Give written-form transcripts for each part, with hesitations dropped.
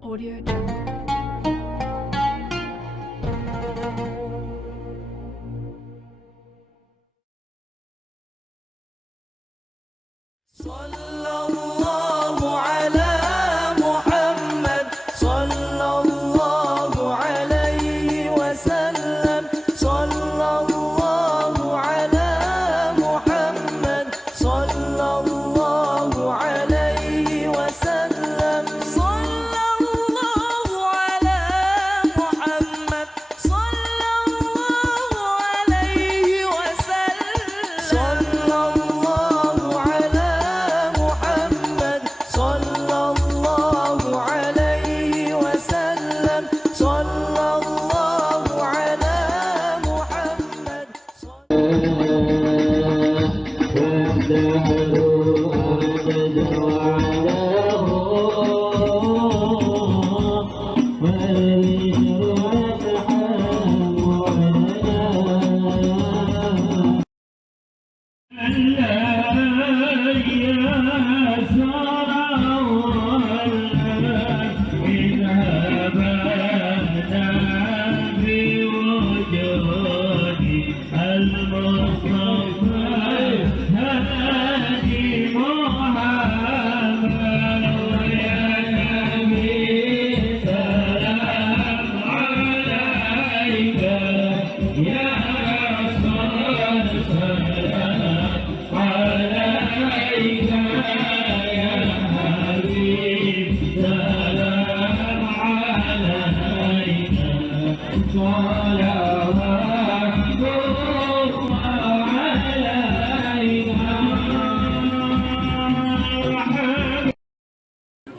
Audio Jungle.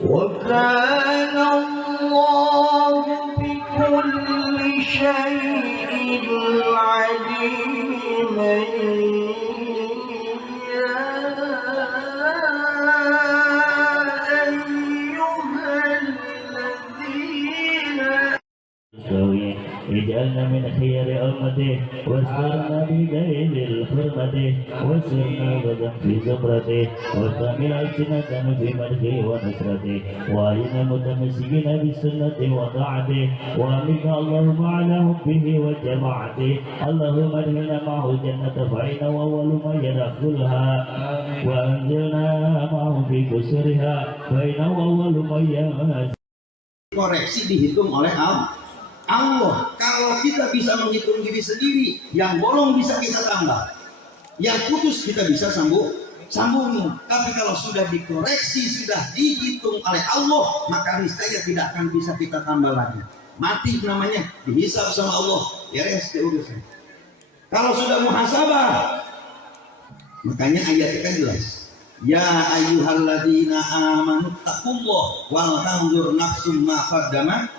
وكان الله بكل شيء عليما يا أيها الذين اجعلنا من خير أمته واسترنا بذيل الحرمة وسرنا غدا في زمرته واستمع ألسنة في مدحه ونصرته وأرنا متمسكين بالسنة وطاعته وأمنا اللهم على حبه وجماعته اللهم ادخلنا معه الجنة فإنه أول من يدخلها وأنزلنا معه في كسرها فإنه أول من يمس. Koreksi dihitung oleh Allah. Kalau kita bisa menghitung diri sendiri, yang bolong bisa kita tambah, yang putus kita bisa sambungin. Tapi kalau sudah dikoreksi, sudah dihitung oleh Allah, maka niscaya tidak akan bisa kita tambah lagi. Mati namanya, dihisab sama Allah, beres diurusan. Kalau sudah muhasabah, makanya ayat kan jelas. Ya ayyuhalladzina amanu taqullah wal tanzur nafsum ma qaddamat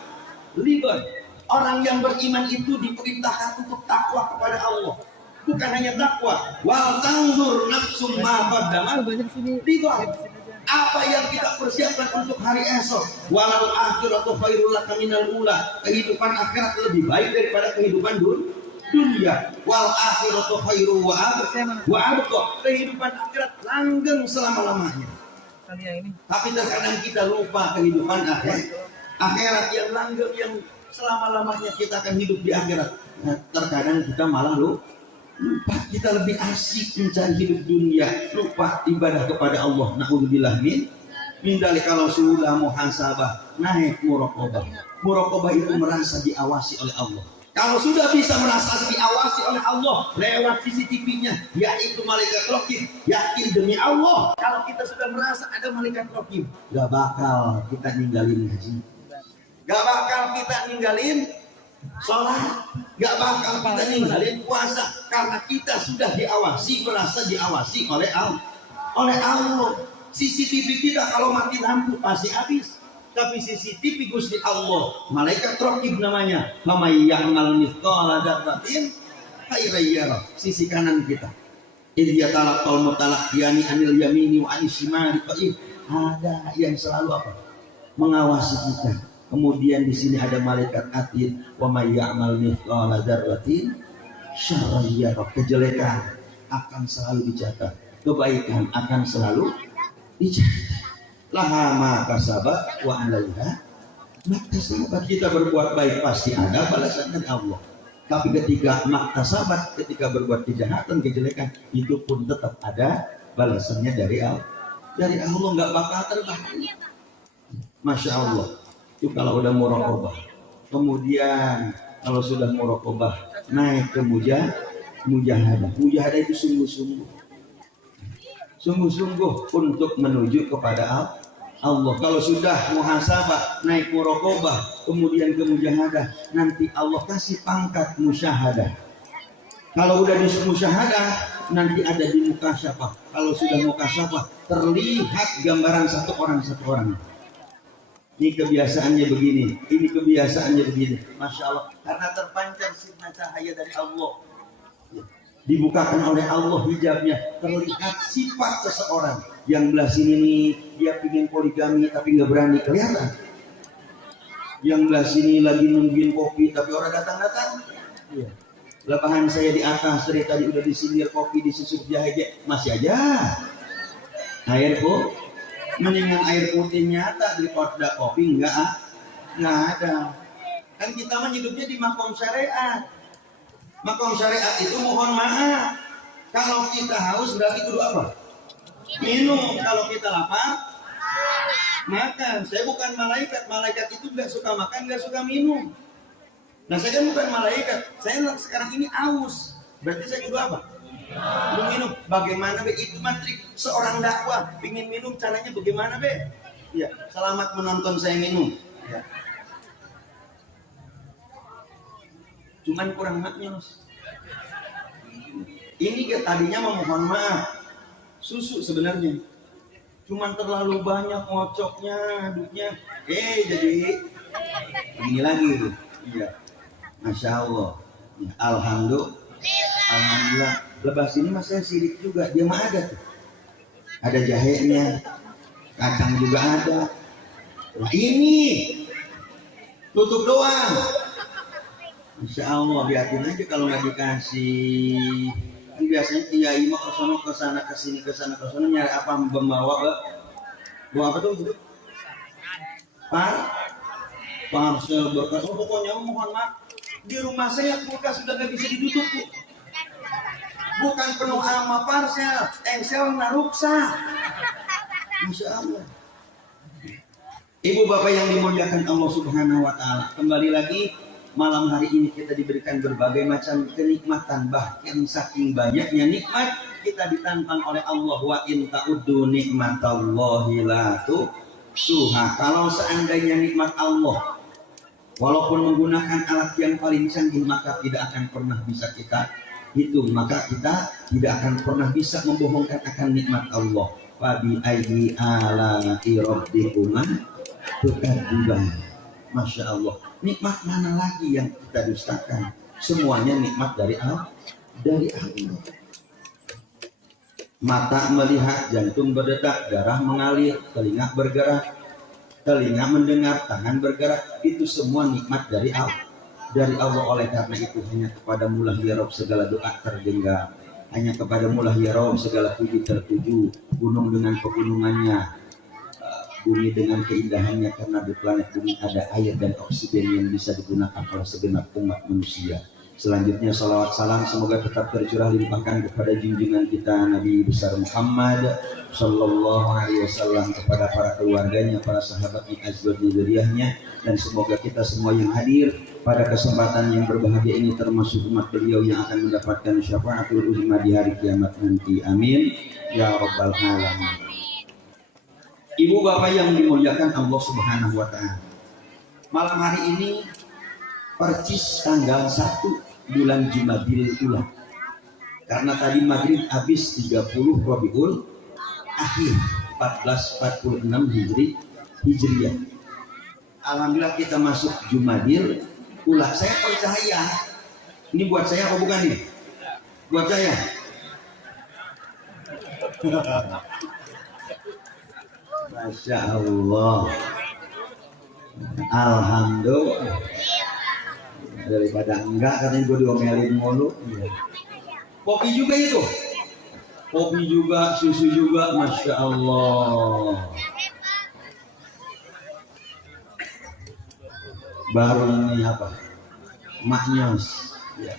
lighad. Orang yang beriman itu diperintahkan untuk takwa kepada Allah. Bukan hanya takwa, wal tanzur nafsum ma qaddamat lighad. Apa yang kita persiapkan untuk hari esok. Walal akhiratu khairul laka minal ula. Kehidupan akhirat lebih baik daripada kehidupan dunia. Wal akhiratu khairu wa abqa. Kehidupan akhirat langgeng selama-lamanya. Tapi terkadang kita lupa kehidupan akhirat yang langgeng, yang selama-lamanya kita akan hidup di akhirat. Nah, terkadang kita malah lupa, kita lebih asik mencari hidup dunia, lupa ibadah kepada Allah. Na'udzubillah min dalik. Kalau sudah muhasabah, naik muraqabah. Muraqabah itu merasa diawasi oleh Allah. Kalau sudah bisa merasa diawasi oleh Allah lewat CCTV-nya, yaitu malaikat raqib, yakin demi Allah, kalau kita sudah merasa ada malaikat raqib, gak bakal kita ninggalin ngaji, gak bakal kita ninggalin sholat, gak bakal kita ninggalin puasa, karena kita sudah diawasi, merasa diawasi oleh Allah. CCTV kita kalau mati lampu pasti habis. Tapi CCTV Gusti Allah, malaikat raqib namanya. Mamay ya'mal mithqala dzarratin khairan yarah. Sisi kanan kita. Idza talaqal mutalaqiyani anil yamini wa anis shimali qa'id. Ada yang selalu apa? Mengawasi kita. Kemudian di sini ada malaikat atid. Wa may ya'mal mithqala dzarratin syarran yarah. Kejelekan akan selalu dicatat. Kebaikan akan selalu dicatat. Laha ma kasabat wa 'alaiha Maktasabat, kita berbuat baik pasti ada balasan dari Allah. Tapi ketika maktasabat, ketika berbuat kejahatan, kejelekan, itu pun tetap ada balasannya dari Allah. Dari Allah nggak bakal terbalik. Masya Allah. Itu kalau udah muraqabah. Kemudian kalau sudah muraqabah naik ke mujahadah. Mujahadah itu sungguh-sungguh. Sungguh-sungguh untuk menuju kepada Allah. Kalau sudah muhasabah, naik muraqabah, kemudian ke mujahadah, nanti Allah kasih pangkat musyahadah. Kalau udah di musyahadah, nanti ada di mukasyafah. Kalau sudah mukasyafah, terlihat gambaran satu orang. Ini kebiasaannya begini, ini kebiasaannya begini. Masya Allah, karena terpancar sinar cahaya dari Allah. Dibukakan oleh Allah hijabnya, terlihat sifat seseorang. Yang belah sini nih, dia pingin poligami tapi nggak berani kelihatan. Yang belah sini lagi nungguin kopi tapi orang datang-datang. Ya. Lapangan saya di atas dari tadi udah disindir kopi, disusup jahe, masih aja. Air kok, mendingan air putih nyata daripada kopi nggak ada. Kan kita mah hidupnya di makom syariat. Makom syariat itu mohon maaf. Kalau kita haus berarti kudu apa? Minum. Kalau kita lapar, makan. Saya bukan malaikat. Malaikat itu nggak suka makan, nggak suka minum. Nah saya kan bukan malaikat. Saya sekarang ini haus. Berarti saya kudu apa? Kudu minum. Bagaimana be? Itu matrik seorang dakwah. Pingin minum caranya bagaimana be? Ya, selamat menonton saya minum. Ya. Cuman kurang maknyos. Ini tadinya memohon maaf. Susu sebenarnya. Cuman terlalu banyak ngocoknya, aduknya. Jadi ini lagi. Iya. Masya Allah. Ya, Alhamdulillah. Lepas ini mas saya sirik juga. Dia mah ada tuh. Ada jahenya. Kacang juga ada. Nah ini. Tutup doang. Insya Allah biarin aja kalau nggak dikasih. Kan biasanya kiai mah kesana kesini nyari apa bawa apa tuh gitu? Parsel berkas. Oh, pokoknya mohon maaf di rumah saya kulkas sudah nggak bisa ditutup Bu. Bukan penuh sama parsel, engsel naruksa. Insya Allah. Ibu bapak yang dimuliakan Allah Subhanahu Wa Taala, kembali lagi. Malam hari ini kita diberikan berbagai macam kenikmatan, bahkan saking banyaknya nikmat kita ditantang oleh Allah, wa in ta'uddu nikmatallahi la tuhsuha. Kalau seandainya nikmat Allah walaupun menggunakan alat yang paling canggih maka tidak akan pernah bisa kita hitung, maka kita tidak akan pernah bisa membohongkan akan nikmat Allah. Fa bi ayyi alati rabbikuma tukadziban. Masya Allah, nikmat mana lagi yang kita dustakan? Semuanya nikmat dari Allah. Mata melihat, jantung berdetak, darah mengalir, telinga bergerak, telinga mendengar, tangan bergerak, itu semua nikmat dari Allah. Oleh karena itu hanya kepada Mullah ya Rabb segala doa tergenggam, hanya kepada Mullah ya Rabb segala puji tertuju. Gunung dengan pegunungannya, bumi dengan keindahannya, karena di planet bumi ada air dan oksigen yang bisa digunakan oleh segenap umat manusia. Selanjutnya salawat salam semoga tetap tercurah limpahkan kepada junjungan kita Nabi besar Muhammad Sallallahu Alaihi Wasallam, kepada para keluarganya, para sahabatnya, azwajnya, dzurriyyahnya, dan semoga kita semua yang hadir pada kesempatan yang berbahagia ini termasuk umat beliau yang akan mendapatkan syafaatul uzma di hari kiamat nanti. Amin ya rabbal alamin. Ibu bapak yang dimuliakan Allah Subhanahu Wa Taala, malam hari ini percis tanggal 1 bulan Jumadil Ula, karena tadi maghrib habis 30 Rabiul Akhir 1446 Hijriah. Alhamdulillah kita masuk Jumadil Ula. Saya percaya ini buat saya apa bukan nih? Buat saya. Masya Allah. Alhamdulillah. Daripada enggak katanya gue diomelin mulu. Kopi juga itu. Kopi juga, susu juga, Masya Allah. baru ini apa? Maknyos. Ya.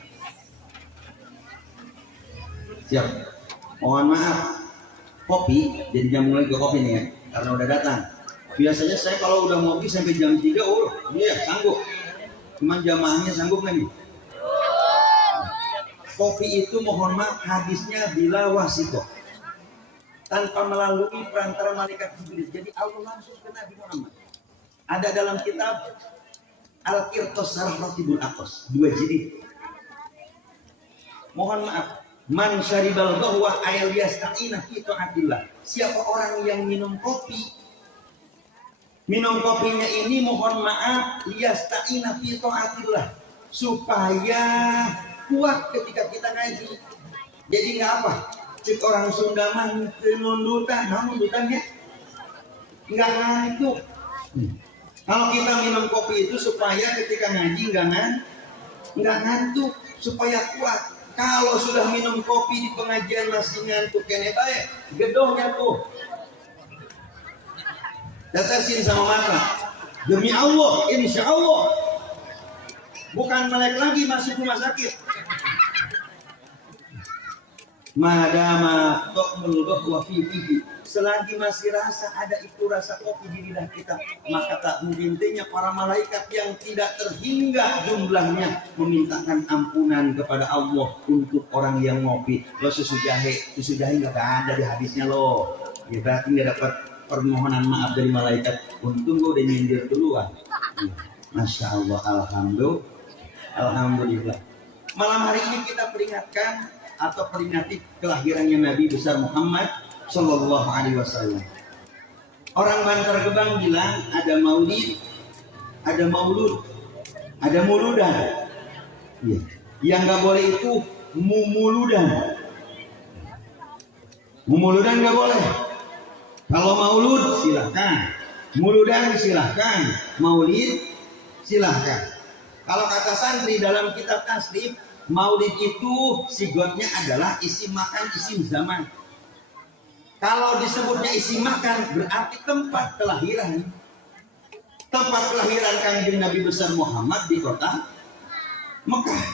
Siap. Mohon maaf. Kopi, jadi jam mulai ke kopi nih ya, karena udah datang. Biasanya saya kalau udah ngopi sampai jam 3, iya sanggup. Cuman jamaahnya sanggup nggak nih? Kopi itu mohon maaf hadisnya bila wasito, tanpa melalui perantara malaikat Jibril. Jadi Allah langsung ke Nabi Muhammad. Ada dalam kitab Al-Qirtos Sarah Ratibul Aqos 2 jilid. Mohon maaf, man syaribal bahwa ayal yasta'ina fi ta'atillah. Siapa orang yang minum kopi, minum kopinya ini mohon maaf yasta'ina fi ta'atillah, supaya kuat ketika kita ngaji. Jadi nggak apa, cik orang Sunda mah nundutan, nundutannya nggak ngantuk. Kalau kita minum kopi itu supaya ketika ngaji nggak ngantuk, supaya kuat. Kalau sudah minum kopi di pengajian masih ngantuk kene bae, gedohnya tuh tetesin sama mata. Demi Allah, insya Allah, bukan melek lagi masuk rumah sakit. Madama tu'mul bahwa fihi, selagi masih rasa ada itu rasa kopi di lidah kita, maka tak mungkinnya para malaikat yang tidak terhingga jumlahnya memintakan ampunan kepada Allah untuk orang yang ngopi. Lo susu jahe nggak ada di hadisnya lo. Ya, berarti nggak dapat permohonan maaf dari malaikat. Untung gue udah nyindir duluan. Masya Allah, alhamdulillah. Malam hari ini kita peringatkan atau peringati kelahirannya Nabi besar Muhammad Sallallahu Alaihi Wasallam. Orang Bantar Gebang bilang ada maulid, ada maulud, ada muludan. Ya. Yang nggak boleh itu mumuludan. Mumuludan nggak boleh. Kalau maulud silahkan, muludan silahkan, maulid silahkan. Kalau kata santri dalam kitab tasrif, maulid itu sigotnya adalah isim makan, isim zaman. Kalau disebutnya isim makan berarti tempat kelahiran. Tempat kelahiran Kanjeng Nabi besar Muhammad di kota Mekah.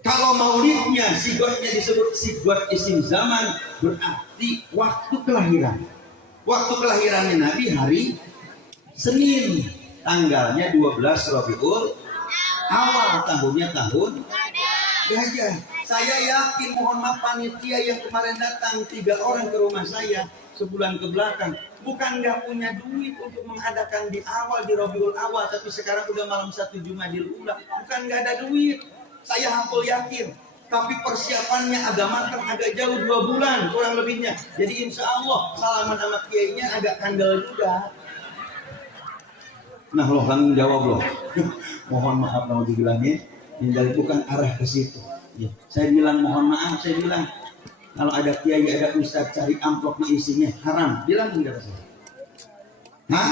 Kalau maulidnya sigotnya disebut sigot isim zaman berarti waktu kelahiran. Waktu kelahirannya Nabi hari Senin, tanggalnya 12 Rabiul Awal, tahunnya tahun gajah. Saya yakin, mohon maaf panitia yang kemarin datang 3 orang ke rumah saya sebulan ke belakang, bukan nggak punya duit untuk mengadakan di awal di Rabiul Awal, tapi sekarang udah malam 1 Jumadil Ula, bukan nggak ada duit. Saya hampir yakin, tapi persiapannya agak matang, agak jauh 2 bulan kurang lebihnya. Jadi insya Allah salaman sama kiainya agak kandel juga. Nah loh tanggung jawab loh. Mohon maaf kalau dibilangnya, tinggal bukan arah ke situ. Ya. Saya bilang mohon maaf, saya bilang kalau ada kiai, ada ustaz cari amplop isinya haram, bilang enggak saya. Hah?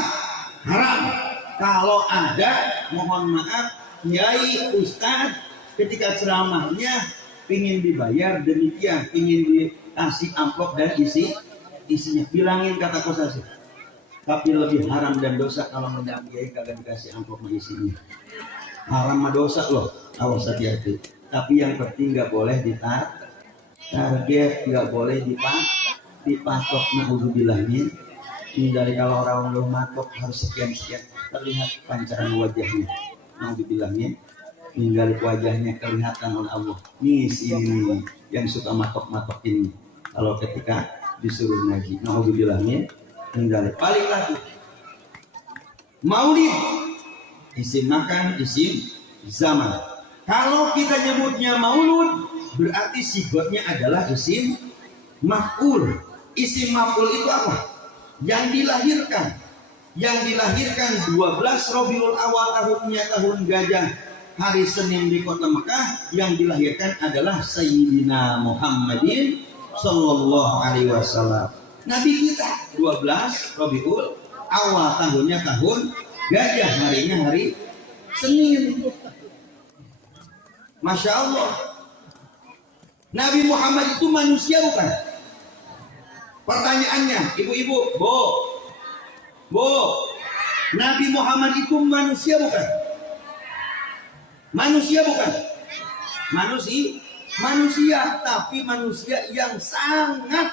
Haram. Kalau ada, mohon maaf, kiai, ustaz ketika ceramahnya ingin dibayar demikian, ingin dikasih amplop dan isinya, bilangin kata kosasi. Tapi lebih haram dan dosa kalau mendapat kiai kagak dikasih amplop isinya. Haram mah dosa loh, awas hati-hati. Tapi yang penting nggak boleh target, nggak boleh dipatok. Naudzubillahin. Ini dari kalau orang belum matok harus sekian terlihat pancaran wajahnya. Naudzubillahin. Ini dari wajahnya kelihatan oleh Allah. Nih ini yang suka matok ini. Kalau ketika disuruh ngaji, naudzubillahin. Ini dari paling lagi. Maulid, isim makan, isim zaman. Kalau kita nyebutnya maulud, berarti sigotnya adalah isim maf'ul. Isim maf'ul itu apa? Yang dilahirkan. Yang dilahirkan 12 Rabiul Awal tahunnya tahun gajah, hari Senin di kota Mekah. Yang dilahirkan adalah Sayyidina Muhammadin Sallallahu Alaihi Wasallam. Nabi kita 12 Rabiul Awal tahunnya tahun gajah, harinya hari Senin. Masya Allah. Nabi Muhammad itu manusia bukan? Pertanyaannya, ibu-ibu, Bu, Nabi Muhammad itu manusia bukan? Manusia bukan? Manusia, tapi manusia yang sangat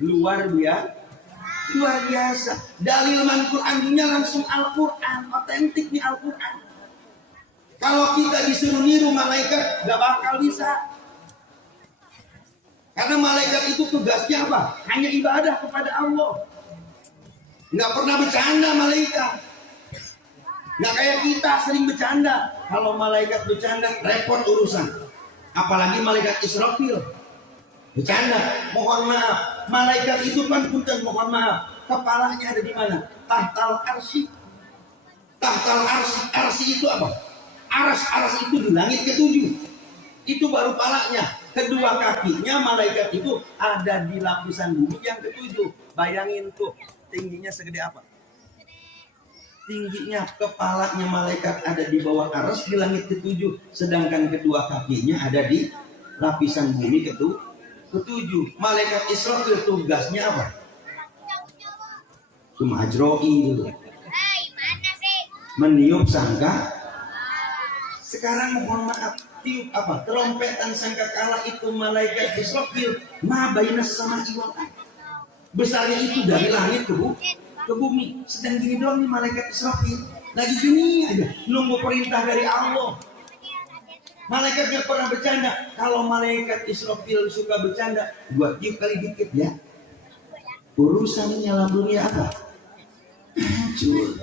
luar biasa. Dalil Al-Qur'annya langsung Al-Qur'an, otentik nih Al-Qur'an. Kalau kita disuruh niru malaikat, gak bakal bisa. Karena malaikat itu tugasnya apa? Hanya ibadah kepada Allah. Nggak pernah bercanda malaikat. Nggak kayak kita sering bercanda. Kalau malaikat bercanda, repot urusan. Apalagi malaikat Israfil. Bercanda, mohon maaf. Malaikat itu kan punten, mohon maaf. Kepalanya ada di mana? Tahtal arsy. Tahtal arsy itu apa? Aras itu di langit ketujuh. Itu baru palanya. Kedua kakinya malaikat itu ada di lapisan bumi yang ketujuh. Bayangin tuh, tingginya segede apa? Tingginya kepalanya malaikat ada di bawah aras di langit ketujuh. Sedangkan kedua kakinya ada di lapisan bumi ketujuh. Malaikat Israfil tugasnya apa? Cuma Ajroil. Meniup sangka. Sekarang mohon maaf, tiup apa? Trompetan sangkakala itu malaikat Israfil. Ma bainas sama iwal. Besarnya itu dari langit ke bumi. Sedang gini doang nih malaikat Israfil. Lagi gini aja, nunggu perintah dari Allah. Malaikat gak pernah bercanda. Kalau malaikat Israfil suka bercanda, buat tiup kali dikit ya. Urusannya lambungnya apa? Hancur.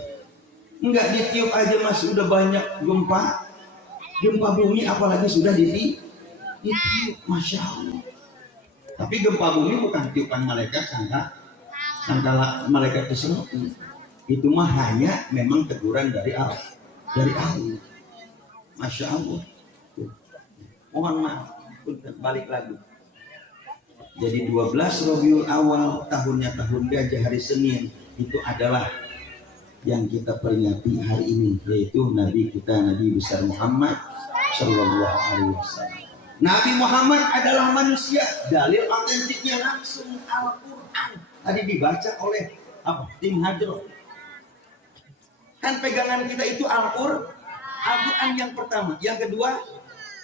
Enggak ditiup aja mas, udah banyak gempa bumi, apalagi sudah ditiup. Masya Allah. Tapi gempa bumi bukan tiupan malaikat sangka malaikat Israfil. Itu mah hanya memang teguran dari Allah. Masya Allah. Mohon maaf, balik lagi. Jadi 12 Rabiul Awal, tahunnya tahun gajah, hari Senin, itu adalah yang kita peringati hari ini, yaitu Nabi kita, Nabi besar Muhammad Sallallahu Alaihi Wasallam. Nabi Muhammad adalah manusia. Dalil autentiknya langsung Al-Quran. Tadi dibaca oleh tim hadroh. Kan pegangan kita itu Al-Quran yang pertama, yang kedua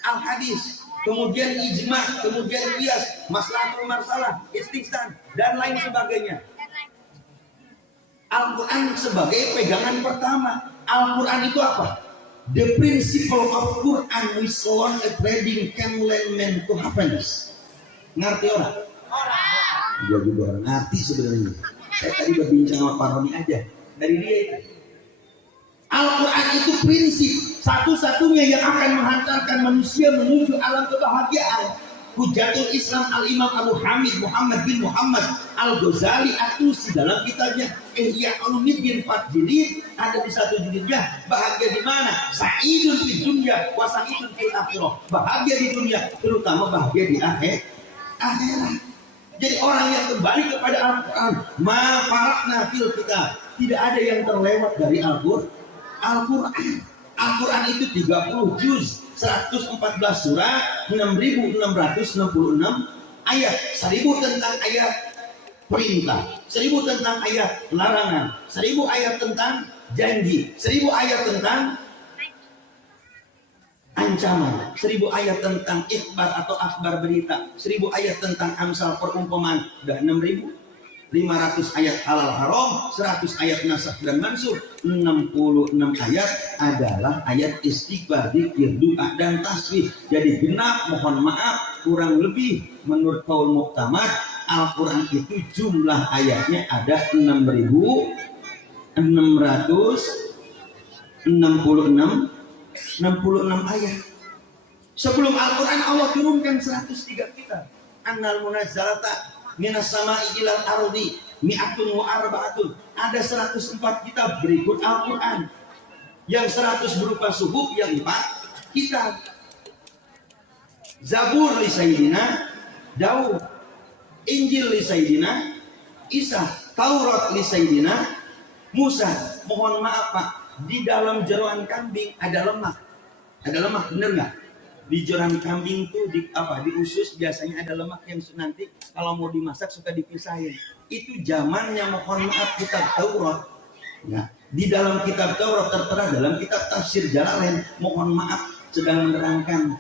Al-Hadis, kemudian ijma, kemudian qiyas, maslahatul marsalah, istihsan, dan lain sebagainya. Al-Quran sebagai pegangan pertama. Al-Quran itu apa? The principle of Quran we learn at reading can learn man to happiness. Ngerti orang? Gua juga orang ngerti sebenarnya. Saya tadi berbincang sama Pak Roni aja. Dari dia itu. Al-Quran itu prinsip satu-satunya yang akan menghantarkan manusia menuju alam kebahagiaan. Hujatul Islam Al-Imam Abu Hamid Muhammad bin Muhammad Al-Ghazali At-Tusi dalam kitabnya Ihya Ulumuddin 4 jilid, ada di satu jilidnya bahagia di mana? Sa'idun fid dunya wa sa'idun fil akhirah. Bahagia di dunia, terutama bahagia di akhirat. Jadi orang yang kembali kepada Al-Quran, ma faratna fil kitab, tidak ada yang terlewat dari Al-Quran. Al-Quran itu 30 juz, 114 surah, 6.666 ayat, 1.000 tentang ayat perintah, 1.000 tentang ayat larangan, 1.000 ayat tentang janji, 1.000 ayat tentang ancaman, 1.000 ayat tentang ikhbar atau akhbar berita, 1.000 ayat tentang amsal perumpamaan, dan 6.500 ayat halal haram, 100 ayat nasakh dan mansukh, 66 ayat adalah ayat istighfar, zikir, doa dan tasbih. Jadi genap, mohon maaf, kurang lebih menurut kaul muktamad Al-Quran itu jumlah ayatnya ada 6.666 ayat. Sebelum Al-Quran Allah turunkan 103 kitab. Annal munazzalata minas sama'i ilal ardi mi'atun wa arba'atun. Ada 104 kitab berikut Al-Quran. Yang 100 berupa suhuf, yang 4 kitab. Zabur li Sayyidina Daud, Injil li Sayyidina Isa, Taurat li Sayyidina Musa. Mohon maaf Pak, di dalam jeroan kambing ada lemak. Ada lemak, bener nggak? Di jeroan kambing tuh di usus biasanya ada lemak yang nanti kalau mau dimasak suka dipisahin. Itu zamannya mohon maaf kitab Taurat. Ya, di dalam kitab Taurat tertera dalam kitab tafsir Jalalain, mohon maaf sedang menerangkan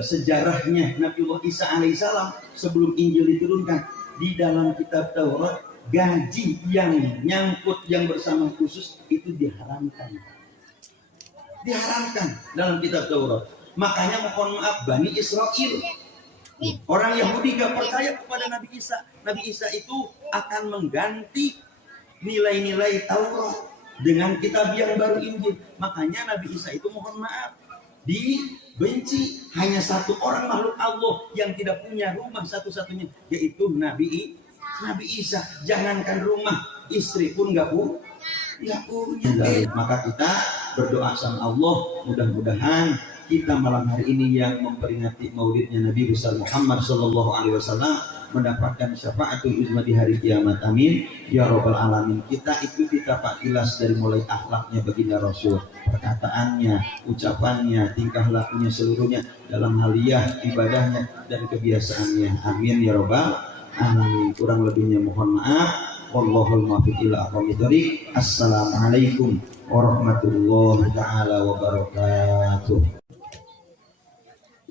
sejarahnya Nabiullah Isa alaihissalam sebelum Injil diturunkan. Di dalam kitab Taurat gaji yang nyangkut yang bersama khusus itu diharamkan dalam kitab Taurat. Makanya mohon maaf Bani Israel, orang Yahudi gak percaya kepada Nabi Isa. Nabi Isa itu akan mengganti nilai-nilai Taurat dengan kitab yang baru Injil. Makanya Nabi Isa itu mohon maaf dibenci. Hanya satu orang makhluk Allah yang tidak punya rumah satu-satunya, yaitu Nabi Isa. Jangankan rumah, istri pun nggak punya. Maka kita berdoa sama Allah, mudah-mudahan kita malam hari ini yang memperingati maulidnya Nabi besar Muhammad Sallallahu Alaihi Wasallam mendapatkan syafaatul uzma di hari kiamat. Amin ya robbal alamin. Kita ikuti tapak kilas dari mulai akhlaknya baginda Rasul, perkataannya, ucapannya, tingkah lakunya seluruhnya, dalam haliyah, ibadahnya dan kebiasaannya. Amin ya robbal alamin. Kurang lebihnya mohon maaf. Wallahul muwaffiq ila aqwamit thoriq. Assalamualaikum warahmatullahi taala wabarakatuh.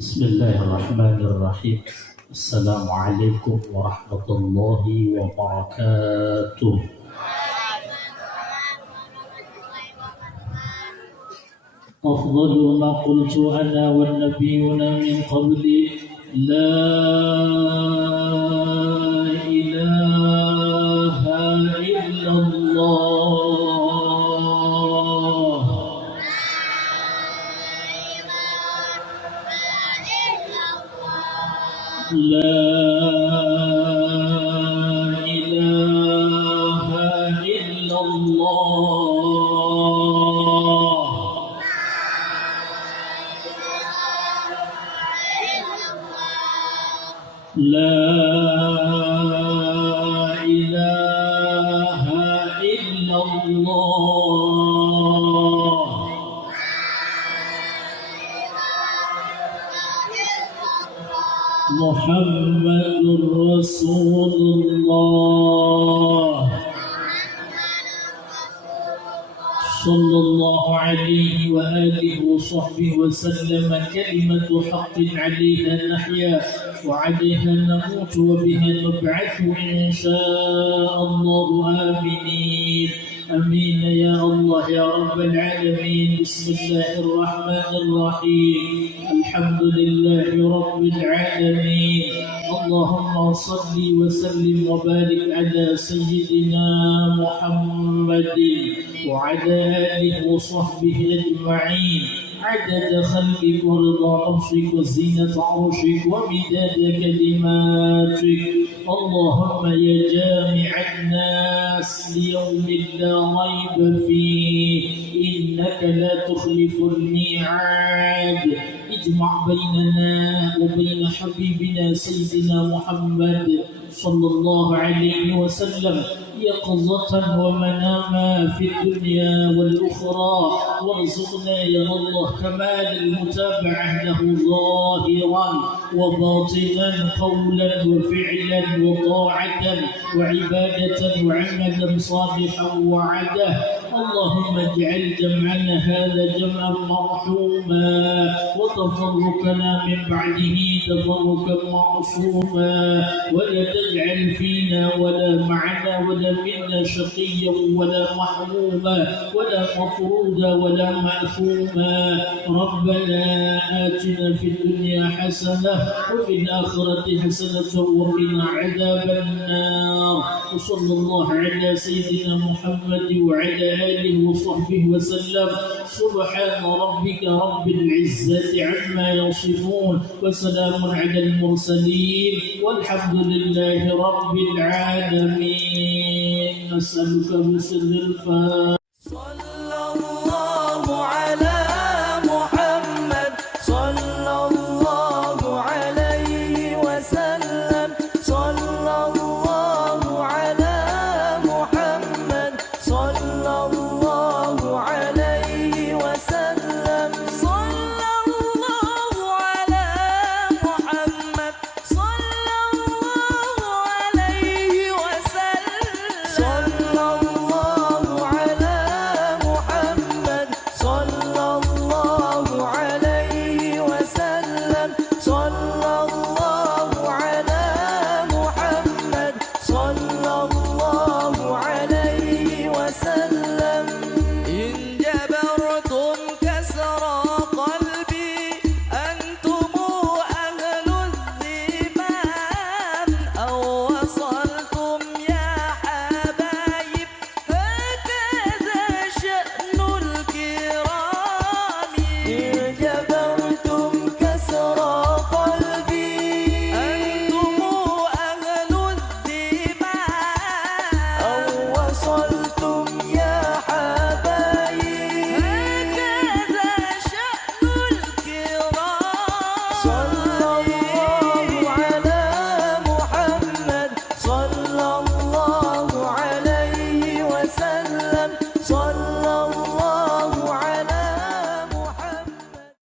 Bismillahirrahmanirrahim. Assalamualaikum warahmatullahi wabarakatuh. أفضل ما قلت أنا والنبيون من قبلي لا إله إلا الله لا إله إلا الله لا إله إلا الله محمد رسول الله صلى الله عليه وآله وصحبه وسلم. كلمة حق عليها نحيا وعليها نموت وبها نبعث إن شاء الله. آمين آمين يا الله يا رب العالمين. بسم الله الرحمن الرحيم. الحمد لله رب العالمين. اللهم صل وسلم وبارك على سيدنا محمد وعلى آله وصحبه أجمعين عدد خلقك ورضا نفسك وزينة عرشك ومداد كلماتك. اللهم يا جامع الناس ليوم لا ريب فيه إنك لا تخلف الميعاد. اجمع بيننا وبين حبيبنا سيدنا محمد صلى الله عليه وسلم يقظة ومناما في الدنيا والأخرى. وارزقنا يا الله كمال المتابعة له ظاهرا وباطنا قولا وفعلا وطاعة وعبادة وعملا صالحا وعده. اللهم اجعل جمعنا هذا جمعا مرحوما وتفرقنا من بعده تفرقا معصوما. ولا تجعل فينا ولا معنا ولا منا شقيا ولا محروما ولا مطرودا ولا مأثوما. ربنا آتنا في الدنيا حسنة وفي الآخرة حسنة وقنا عذاب النار. وصلى الله على سيدنا محمد وعلى آله وصحبه وسلم. سبحان ربك رب العزة عما يصفون وسلام على المرسلين والحمد لله رب العالمين. نسألك بسر الفاتحة